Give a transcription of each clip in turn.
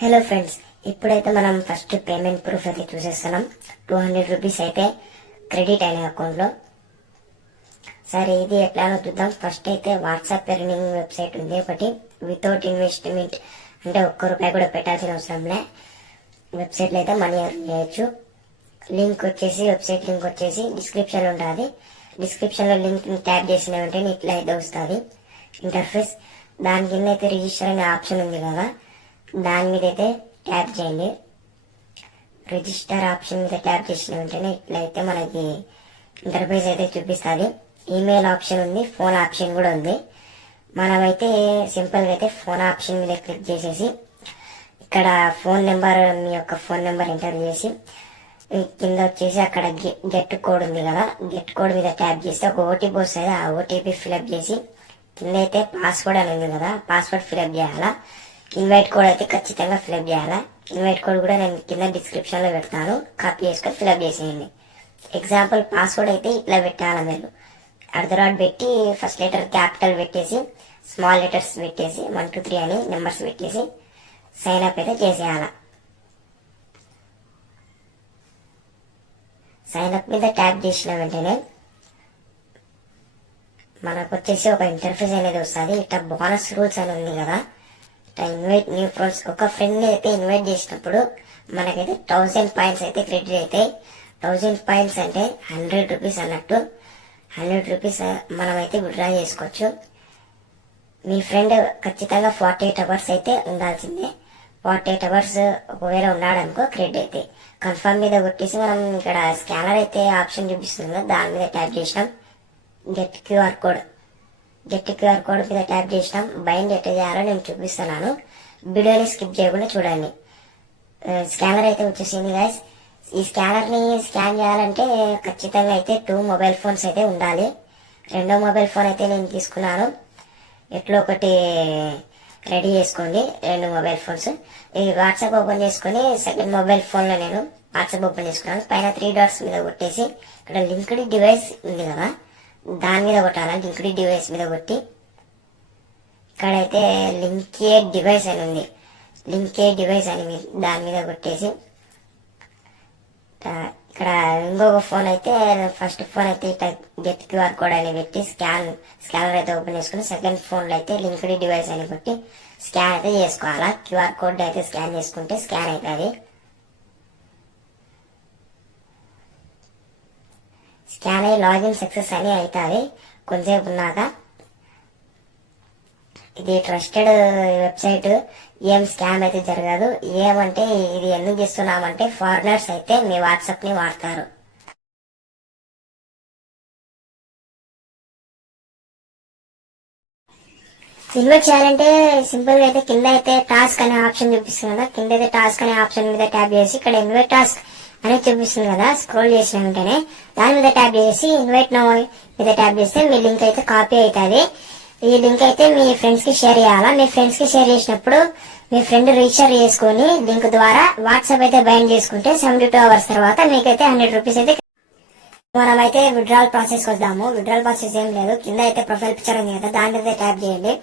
Hello friends, ఇప్పుడైతే మనం first payment proof అయితే చూసేస్తున్నాం. 200 రూపీస్ అయితే క్రెడిట్ అయిన అకౌంట్లో. సరే, ఇది ఎట్లానో చూద్దాం. ఫస్ట్ అయితే వాట్సాప్ ఎర్నింగ్ వెబ్సైట్ ఉంది ఒకటి, వితౌట్ ఇన్వెస్ట్మెంట్, అంటే ఒక్క రూపాయి కూడా పెట్టాల్సిన అవసరంలే. వెబ్సైట్లో అయితే మనీ ఎర్న్ చేయొచ్చు. వెబ్సైట్ లింక్ వచ్చేసి డిస్క్రిప్షన్లో ఉంటుంది. డిస్క్రిప్షన్లో లింక్ ట్యాప్ చేసిన వెంటనే ఇట్లా అయితే వస్తుంది ఇంటర్ఫేస్. దాని కింద అయితే రిజిస్టర్ అనే ఆప్షన్ ఉంది కదా, దాని మీద అయితే ట్యాప్ చేయండి. రిజిస్టర్ ఆప్షన్ మీద ట్యాప్ చేసిన వెంటనే ఇట్లయితే మనకి ఇంటర్ఫేస్ అయితే చూపిస్తుంది. ఈమెయిల్ ఆప్షన్ ఉంది, ఫోన్ ఆప్షన్ కూడా ఉంది. మనమైతే సింపుల్గా అయితే ఫోన్ ఆప్షన్ మీద క్లిక్ చేసేసి ఇక్కడ ఫోన్ నెంబర్, మీ యొక్క ఫోన్ నెంబర్ ఎంటర్ చేసి కింద వచ్చేసి అక్కడ గెట్ కోడ్ ఉంది కదా, గెట్ కోడ్ మీద ట్యాప్ చేస్తే ఒక ఓటీపీ వస్తుంది. ఆ ఓటీపీ ఫిల్అప్ చేసి కింద అయితే పాస్వర్డ్ అని ఉంది కదా, పాస్వర్డ్ ఫిల్అప్ చేయాలా. ఇన్వైట్ కోడ్ అయితే ఖచ్చితంగా ఫిల్అప్ చేయాలా. ఇన్వైట్ కోడ్ కూడా నేను కింద డిస్క్రిప్షన్ లో పెడతాను, కాపీ చేసుకొని ఫిల్అప్ చేసేయండి. ఎగ్జాంపుల్ పాస్వర్డ్ అయితే ఇట్లా పెట్టాలా మీరు. అర్ధరాట్ పెట్టి ఫస్ట్ లెటర్ క్యాపిటల్ పెట్టేసి స్మాల్ లెటర్స్ పెట్టేసి 1 2 3 అని నెంబర్స్ పెట్టేసి సైన్ అప్ అయితే చేసేయాలా. సైన్ అప్ మీద ట్యాప్ చేసిన వెంటనే మనకు వచ్చేసి ఒక ఇంటర్ఫేస్ అనేది వస్తుంది. ఇట్లా బోనస్ రూల్స్ అని ఉంది కదా, ఇన్వైట్ న్యూ ఫ్రెండ్స్. ఒక ఫ్రెండ్ అయితే ఇన్వైట్ చేసినప్పుడు మనకైతే 1000 పాయింట్స్ అయితే క్రెడిట్ అవుతాయి. 1000 పాయింట్స్ అంటే 100 రూపీస్ అన్నట్టు. 100 రూపీస్ మనమైతే విత్డ్రా చేసుకోవచ్చు. మీ ఫ్రెండ్ ఖచ్చితంగా 48 అవర్స్ అయితే ఉండాల్సిందే. 48 అవర్స్ ఒకవేళ ఉన్నాడనుకో క్రెడిట్ అయితే కన్ఫర్మ్ మీద కొట్టేసి మనం ఇక్కడ స్కానర్ అయితే ఆప్షన్ చూపిస్తుంది కదా, దాని మీద ట్యాప్ చేసినాం. గెట్ క్యూఆర్ కోడ్ మీద ట్యాప్ చేసినాం. బైండ్ ఎట్లా చేయాలో నేను చూపిస్తున్నాను, వీడియోని స్కిప్ చేయకుండా చూడండి. స్కానర్ అయితే వచ్చేసింది గైస్. ఈ స్కానర్ ని స్కాన్ చేయాలంటే ఖచ్చితంగా అయితే 2 మొబైల్ ఫోన్స్ అయితే ఉండాలి. రెండో మొబైల్ ఫోన్ అయితే నేను తీసుకున్నాను. ఎట్లా ఒకటి రెడీ చేసుకోండి, 2 మొబైల్ ఫోన్స్. ఈ వాట్సాప్ ఓపెన్ చేసుకుని సెకండ్ మొబైల్ ఫోన్ లో నేను వాట్సాప్ ఓపెన్ చేసుకున్నాను. పైన 3 డాట్స్ మీద కొట్టేసి ఇక్కడ లింక్డ్ డివైస్ ఉంది కదా, దాని మీద కొట్టాలా. లింక్డ్ డివైస్ మీద కొట్టి ఇక్కడైతే లింకేడ్ డివైస్ అని ఉంది, లింకేడ్ డివైస్ అని దాని మీద కొట్టేసి ఇక్కడ ఇంకొక ఫోన్ అయితే ఫస్ట్ ఫోన్ అయితే ఇట్లా గెట్ క్యూఆర్ కోడ్ అని పెట్టి స్కానర్ అయితే ఓపెన్ చేసుకుని సెకండ్ ఫోన్ లో అయితే లింక్డ్ డివైస్ అని కొట్టి స్కాన్ అయితే చేసుకోవాలా. క్యూఆర్ కోడ్ అయితే స్కాన్ చేసుకుంటే స్కాన్ అవుతుంది. స్కాన్ అయ్యి లాగిన్ సక్సెస్ అని అవుతుంది కొంతసేపు ఉన్నాక. ఇది ట్రస్టెడ్ వెబ్సైట్, ఏం స్కామ్ అయితే జరగదు. ఏమంటే ఇది ఎందుకు చేస్తున్నామంటే ఫారినర్స్ అయితే మీ వాట్సాప్ ని వాడతారు. ఇన్వైట్ చేయాలంటే సింపుల్ గా అయితే కింద అయితే టాస్క్ అనే ఆప్షన్ చూపిస్తుంది కదా, కింద అయితే టాస్క్ అనే ఆప్షన్ మీద ట్యాప్ చేసి ఇక్కడ ఇన్వైట్ టాస్క్ అనేది చూపిస్తుంది కదా, స్క్రోల్ చేసిన వెంటనే దాని మీద ట్యాప్ చేసి ఇన్వైట్ నౌ మీద ట్యాప్ చేస్తే మీ లింక్ అయితే కాపీ అవుతుంది. ఈ లింక్ అయితే మీ ఫ్రెండ్స్ కి షేర్ చేయాలా. మీ ఫ్రెండ్స్ కి షేర్ చేసినప్పుడు మీ ఫ్రెండ్ రిజిస్టర్ చేసుకుని లింక్ ద్వారా వాట్సాప్ అయితే బైండ్ చేసుకుంటే 72 అవర్స్ తర్వాత మీకైతే 100 రూపీస్ అయితే. మనమైతే విత్డ్రాల్ ప్రాసెస్ వద్దాము. విత్డ్రాల్ ప్రాసెస్ ఏం లేదు, కింద అయితే ప్రొఫైల్ పిక్చర్ ఉంది కదా, దాని మీద ట్యాప్ చేయండి.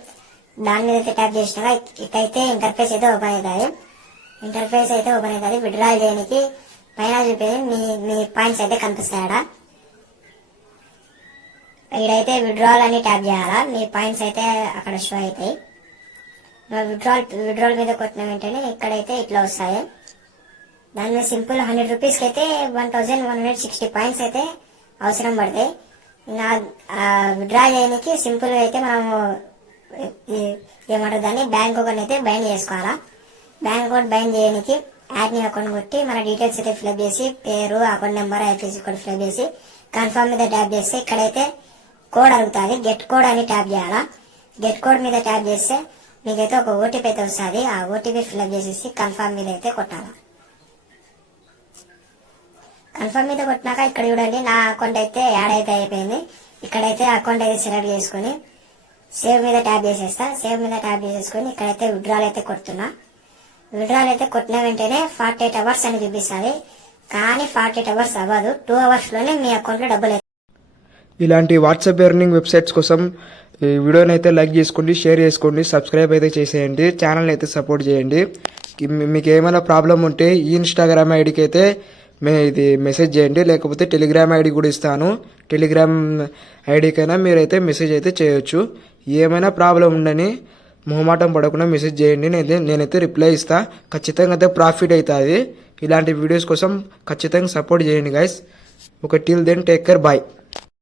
దాని మీద అయితే ట్యాప్ చేసినాక ఇకైతే ఇంటర్ఫేస్ అయితే ఓపెన్ అవుతుంది. విత్డ్రాల్ చేయడానికి పైన చూపేది మీ పాయింట్స్ అయితే కనిపిస్తాయా. ఇక్కడైతే విత్డ్రాల్ అని ట్యాప్ చేయాలా, మీ పాయింట్స్ అయితే అక్కడ షో అవుతాయి. విత్డ్రాల్ మీద కొట్టిన వెంటనే ఇక్కడైతే ఇట్లా వస్తాయి. దాని మీద సింపుల్ 100 రూపీస్ కి అయితే 1160 పాయింట్స్ అయితే అవసరం పడతాయి. విత్డ్రా చేయడానికి సింపుల్ గా అయితే మనము ఏమంటారు దాన్ని బ్యాంక్ అకౌంట్ అయితే బైండ్ చేసుకోవాలా. బ్యాంక్ అకౌంట్ బైండ్ చేయడానికి యాడ్ నీ అకౌంట్ కొట్టి మన డీటెయిల్స్ అయితే ఫిల్అప్ చేసి పేరు, account number, IFSC code fill up చేసి కన్ఫర్మ్ మీద ట్యాప్ చేస్తే ఇక్కడైతే కోడ్ అడుగుతుంది. గెట్ కోడ్ అని ట్యాప్ చేయాలా. గెట్ కోడ్ మీద ట్యాప్ చేస్తే మీకైతే ఒక ఓటీపీ అయితే వస్తుంది. ఆ ఓటీపీ ఫిల్అప్ చేసేసి కన్ఫర్మ్ మీద అయితే కొట్టాలా. కన్ఫర్మ్ మీద కొట్టినాక ఇక్కడ చూడండి, నా అకౌంట్ అయితే యాడ్ అయితే అయిపోయింది. ఇక్కడైతే అకౌంట్ అయితే సెలెక్ట్ చేసుకుని సేవ్ మీద ట్యాప్ చేసేస్తా. సేవ్ మీద ట్యాప్ చేసేసుకుని ఇక్కడైతే విత్డ్రాల్ అయితే కొడుతున్నా. విత్డ్రాల్ అయితే కొట్టిన వెంటనే 48 అవర్స్ అని చూపిస్తుంది, కానీ 48 అవర్స్ అవ్వదు, 2 అవర్స్ లోనే మీ అకౌంట్ లో డబ్బులు. ఇలాంటి వాట్సాప్ ఎర్నింగ్ వెబ్సైట్స్ కోసం ఈ వీడియోని అయితే లైక్ చేసుకోండి, షేర్ చేసుకోండి, సబ్స్క్రైబ్ అయితే చేసేయండి, ఛానల్ని అయితే సపోర్ట్ చేయండి. మీకు ఏమైనా ప్రాబ్లం ఉంటే ఈ ఇన్స్టాగ్రామ్ ఐడికి అయితే ఇది మెసేజ్ చేయండి, లేకపోతే టెలిగ్రామ్ ఐడి కూడా ఇస్తాను. టెలిగ్రామ్ ఐడికైనా మీరైతే మెసేజ్ అయితే చేయొచ్చు. ఏమైనా ప్రాబ్లం ఉండని మొహమాటం పడకుండా మెసేజ్ చేయండి, నేనైతే రిప్లై ఇస్తా. ఖచ్చితంగా అయితే ప్రాఫిట్ అవుతుంది. ఇలాంటి వీడియోస్ కోసం ఖచ్చితంగా సపోర్ట్ చేయండి guys. Till then take care, bye.